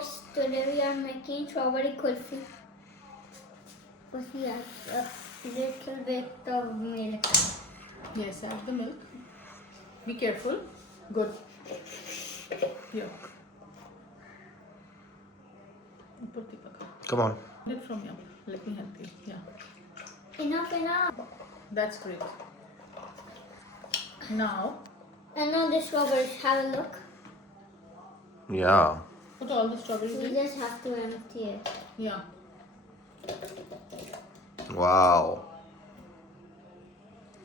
folks, today we are making strawberry kulfi. First we add a little bit of milk. Yes, add the milk. Be careful. Good. Here. Come on. Get it from here. Let me help you. Yeah. Enough. That's great. Now. And now the strawberries. Have a look. Yeah. Put all the strawberries We in. just have to empty it. Yeah. Wow.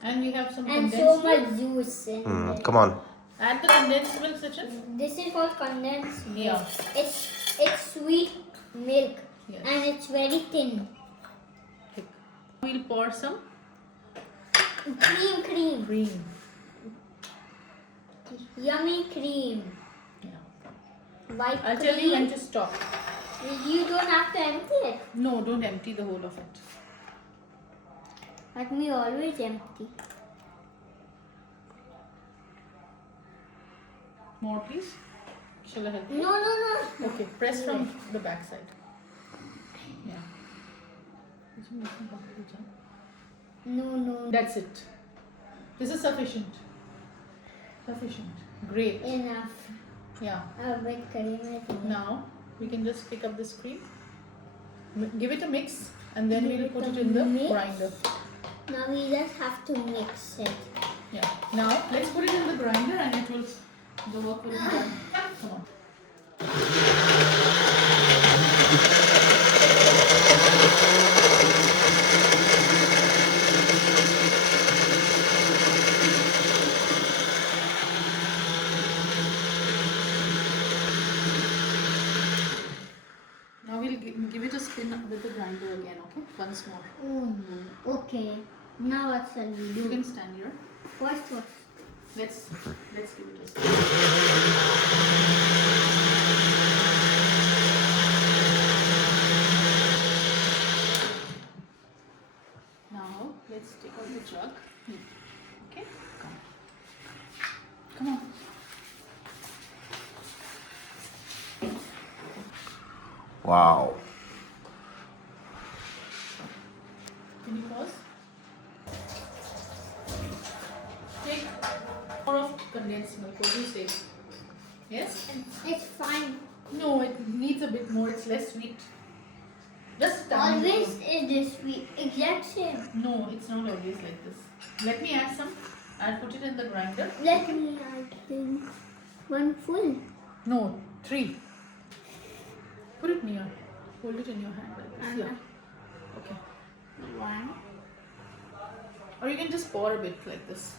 And we have some And condensed so milk. much juice in it. Come on. Add the condensed milk, Sachin. This is called condensed milk. Yeah. It's sweet milk. Yes. And it's very thin. Thick. We'll pour some Cream. cream. Yummy cream. Yeah. White I'll cream. tell you when to stop. You don't have to empty it. No, don't empty the whole of it. But me always empty. More, please. Shall I help you? No. Okay, press from the back side. Yeah. No. That's it. This is sufficient. Great. Enough. Yeah. A bit cream is enough. Now we can just pick up this cream. Give it a mix and then Give we'll it put a it in the mix. grinder. Now we just have to mix it. Yeah. Now let's put it in the grinder and it will, the work will be done. Come on. Now we'll give it a spin with the grinder again, okay? Once more. Okay. Now what shall we You do? can stand here. What? Let's give it a spin. Now let's take out the jug. Okay? Come on. Wow. Can you pause? Take more of condensed milk. What do you say? Yes? It's fine. No, it needs a bit more. It's less sweet. Just a tiny Always bit. is this sweet. Exact same. No, it's not always like this. Let me add some. I'll put it in the grinder. Let me add think one full. No, 3. Put it near. Hold it in your hand like this. Yeah. Okay. One. Or you can just pour a bit like this.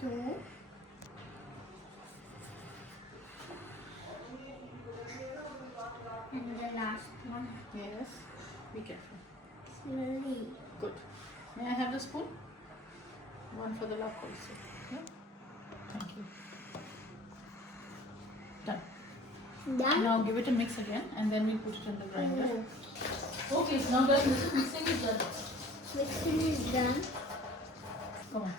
Two. And the last one. Yes. Be careful. Slowly. Good. May I have the spoon? One for the luck also. Yeah. Thank you. Done. Done. Now give it a mix again and then we'll put it in the grinder. Oh. Okay, so now guys, this mixing is done. Mixing is done. Come on.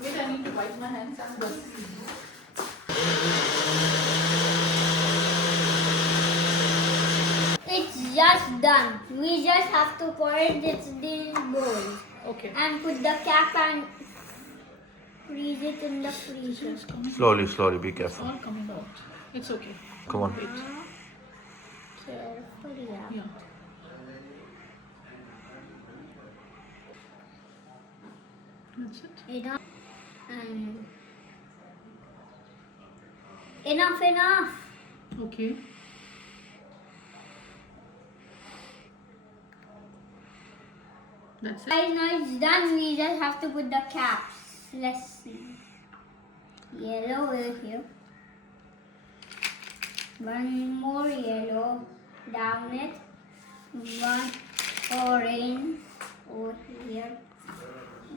Wait, I need to wipe my hands and go. It's just done. We just have to pour it in the bowl Okay. and put the cap and freeze it in the freezer. It's coming. Slowly. Be It's careful. all coming out. It's okay. Come on. Wait. Carefully. Yeah. That's it. Enough. And enough. Okay. That's it. Guys, now it's done. We just have to put the caps. Let's see. Yellow over here. One more yellow down it. One orange over here.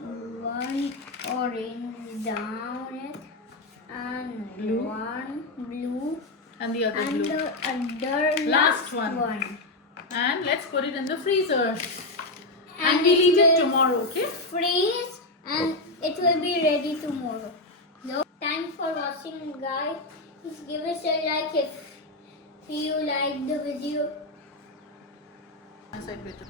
One orange down it. And Blue. one blue. And the other And blue. the other Last one. And let's put it in the freezer. And we'll eat it tomorrow, okay? Freeze and It will be ready tomorrow. No. Thanks for watching, guys. Please give us a like if you like the video. My side better.